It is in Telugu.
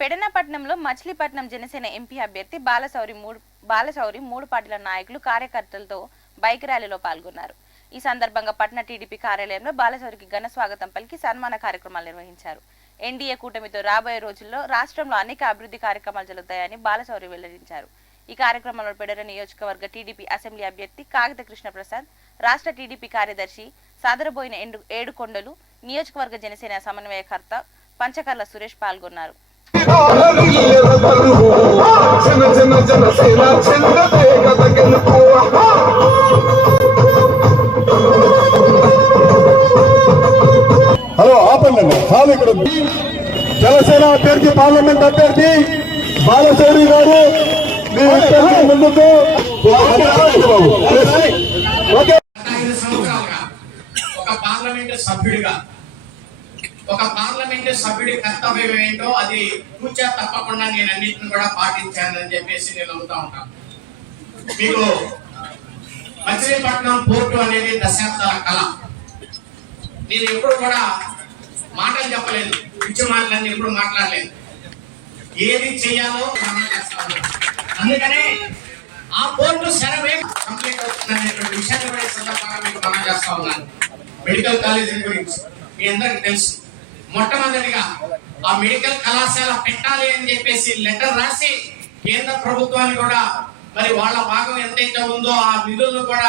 పెడనపట్నంలో మచిలీపట్నం జనసేన ఎంపీ అభ్యర్థి బాలశౌరి మూడు బాలశౌరి మూడు పార్టీల నాయకులు కార్యకర్తలతో బైక్ ర్యాలీలో పాల్గొన్నారు. ఈ సందర్భంగా పట్న టీడీపీ కార్యాలయంలో బాలశౌరికి ఘన స్వాగతం పలికి సన్మాన కార్యక్రమాలు నిర్వహించారు. ఎన్డీఏ కూటమితో రాబోయే రోజుల్లో రాష్ట్రంలో అనేక అభివృద్ధి కార్యక్రమాలు జరుగుతాయని బాలశౌరి వెల్లడించారు. ఈ కార్యక్రమంలో పెడర నియోజకవర్గ టీడీపీ అసెంబ్లీ అభ్యర్థి కాగిత కృష్ణప్రసాద్ రాష్ట్ర టీడీపీ కార్యదర్శి సాదరబోయిన ఏడుకొండలు నియోజకవర్గ జనసేన సమన్వయకర్త పంచకర్ల సురేష్ పాల్గొన్నారు. చిన్న చిన్న జనసేన చిన్నదే కథ గెలుపు హలో ఆపండి హాల్ ఇక్కడ. జనసేన అభ్యర్థి పార్లమెంట్ అభ్యర్థి బాలశౌరి గారు. ముందుకు. ఒక పార్లమెంటు సభ్యుడిగా ఒక పార్లమెంటు సభ్యుడి కర్తవ్యం ఏంటో అది కూర్చా తప్పకుండా నేను అన్నింటిని కూడా పాటించానని చెప్పేసి నేను నమ్ముతా ఉంటాను. మీకు మచిలీపట్నం పోర్టు అనేది దశాబ్దాల కళ. నేను ఎప్పుడు కూడా మాటలు చెప్పలేదు పిచ్చి మాటలన్నీ ఎప్పుడు మాట్లాడలేదు. ఏది చేయాలో మనం అందుకనే ఆ పోర్టు సర్వే కంప్లీట్ అవుతుందనేటువంటి విషయాన్ని కూడా సందర్భంగా మీకు మనం చేస్తా ఉన్నాను. మెడికల్ కాలేజీ గురించి మీ అందరికి తెలుసు. మొట్టమొదటిగా ఆ మెడికల్ కళాశాల పెట్టాలి అని చెప్పేసి లెటర్ రాసి కేంద్ర ప్రభుత్వాన్ని కూడా మరి వాళ్ళ భాగం ఎంతైతే ఉందో ఆ నిధులను కూడా